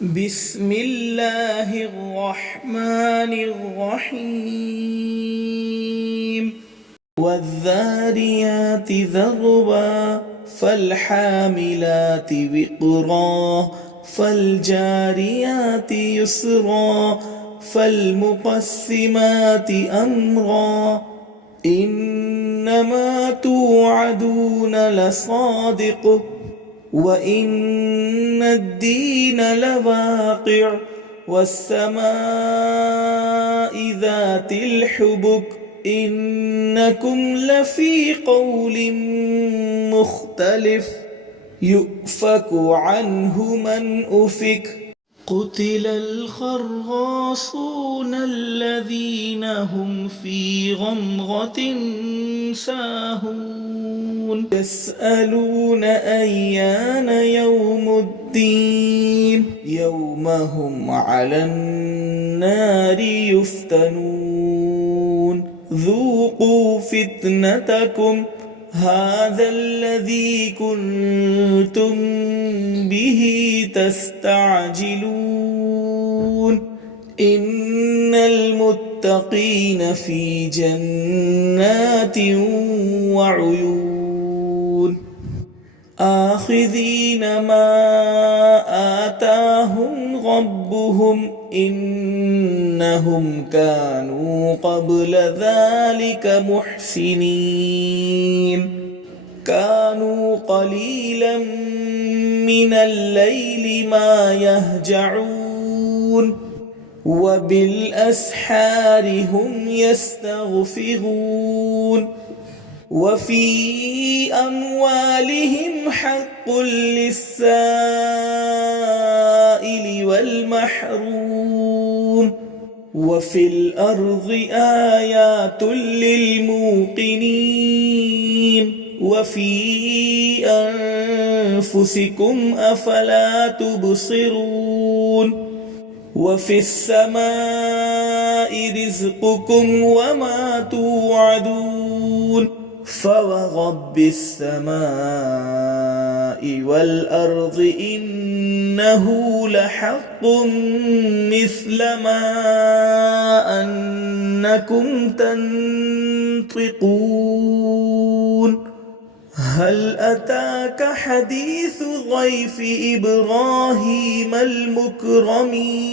بسم الله الرحمن الرحيم والذاريات ذروا فالحاملات وقرا فالجاريات يسرا فالمقسمات أمرا إنما توعدون لصادق وإن الدين لواقع والسماء ذات الحبك إنكم لفي قول مختلف يؤفك عنه من أفك قتل الخراصون الذين هم في غمرة ساهون يسألون أيان يوم الدين يوم هم على النار يفتنون ذوقوا فتنتكم هذا الذي كنتم به تستعجلون إن المتقين في جنات وعيون آخذين ما آتاهم ربهم إنهم كانوا قبل ذلك محسنين كانوا قليلا من الليل ما يهجعون وبالأسحار هم يستغفرون وفي أموالهم حق للسائل والمحروم وفي الأرض آيات للموقنين وفي أنفسكم أفلا تبصرون وفي السماء رزقكم وما توعدون فورب السماء والأرض إنه لحق مثل ما أنكم تنطقون هل أتاك حديث ضيف إبراهيم المكرمين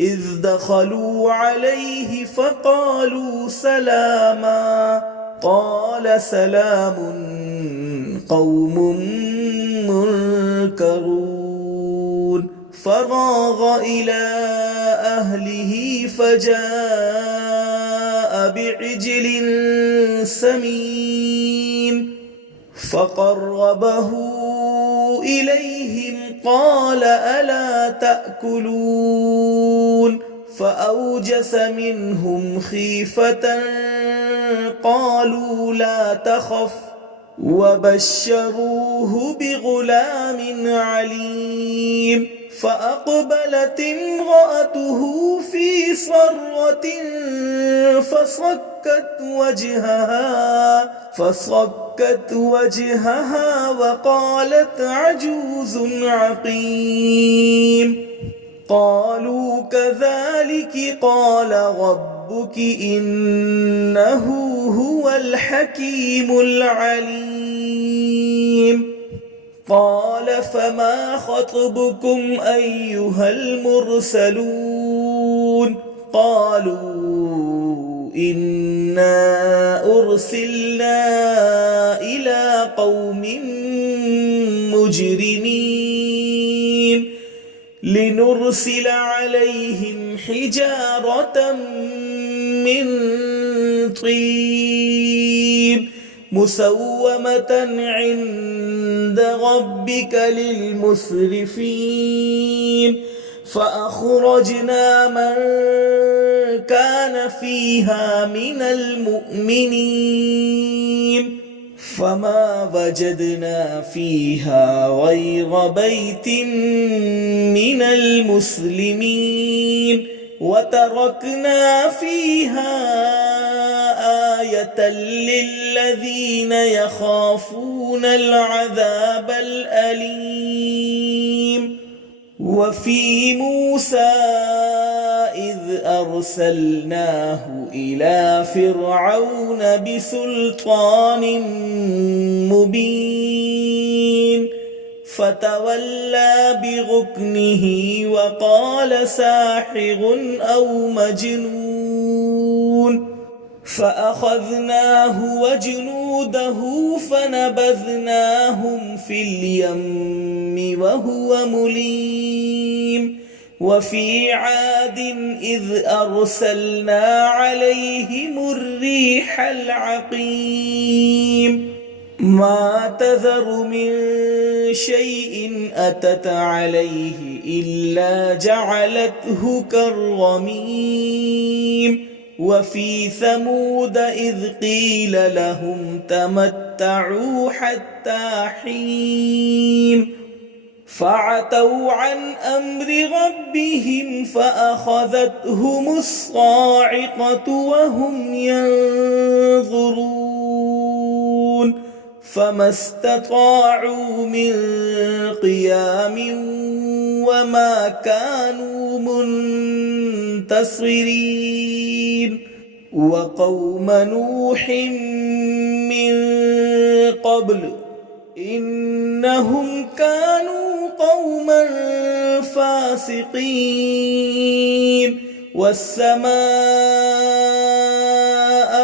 إذ دخلوا عليه فقالوا سلاما قال سلام قوم منكرون فراغ إلى أهله فجاء بعجل سمين فقربه إليهم قال ألا تأكلون فأوجس منهم خيفة قالوا لا تخف وبشروه بغلام عليم فأقبلت امرأته في صرة فصكت وجهها وقالت عجوز عقيم قالوا كذلك قال ربك إنه هو الحكيم العليم قال فما خطبكم أيها المرسلون قالوا إنا أرسلنا إلى قوم مجرمين لنرسل عليهم حجارة من طين مسومة عند ربك للمسرفين فأخرجنا من كان فيها من المؤمنين فما وجدنا فيها غير بيت من المسلمين وتركنا فيها آية للذين يخافون العذاب الأليم وفي موسى إذ أرسلناه إلى فرعون بسلطان مبين فتولى بركنه وقال ساحر أو مجنون فأخذناه وجنوده فنبذناهم في اليم وهو مليم وفي عاد إذ أرسلنا عليهم الريح العقيم ما تذر من شيء أتت عليه إلا جعلته كالرميم وفي ثمود إذ قيل لهم تمتعوا حتى حين فعتوا عن أمر ربهم فأخذتهم الصاعقة وهم ينظرون فما استطاعوا من قيام وما كانوا منتصرين وقوم نوح من قبل إنهم كانوا قوما فاسقين والسماء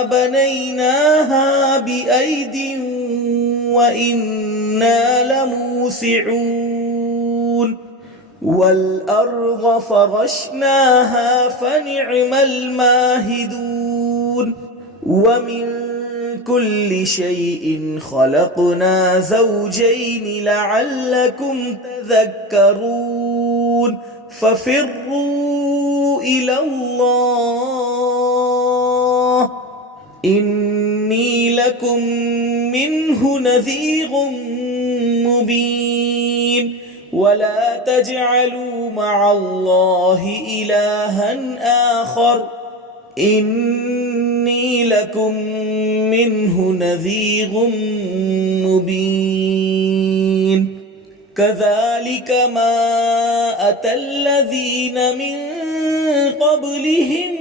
بنيناها بأيد وإنا لموسعون والأرض فرشناها فنعم الماهدون ومن كل شيء خلقنا زوجين لعلكم تذكرون ففروا إلى الله إني لكم منه نذير مبين ولا تجعلوا مع الله إلها آخر إني لكم منه نذير مبين كذلك ما أتى الذين من قبلهم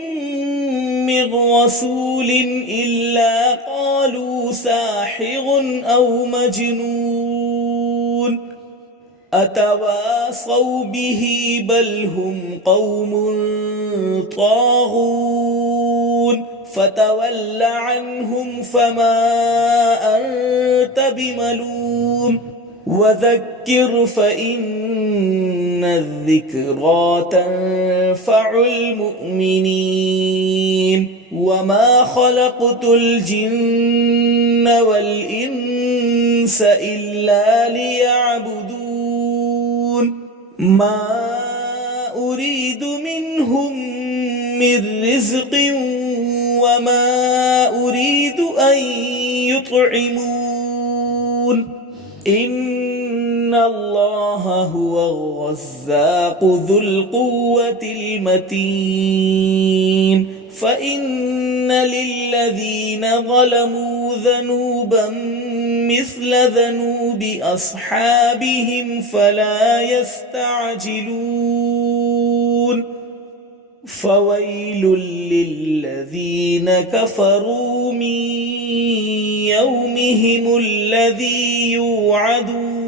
من رسول إلا قالوا ساحر أو مجنون أتواصوا به بل هم قوم طاغون فتول عنهم فما أنت بملوم وذكر فإن الذكرى تنفع المؤمنين وما خلقت الجن والإنس إلا ليعبدون ما أريد منهم من رزق وما أريد أن يطعمون إن الله هو الرزاق ذو القوة المتين فإن للذين ظلموا ذنوبا مثل ذنوب أصحابهم فلا يستعجلون فويل للذين كفروا من يومهم الذي يوعدون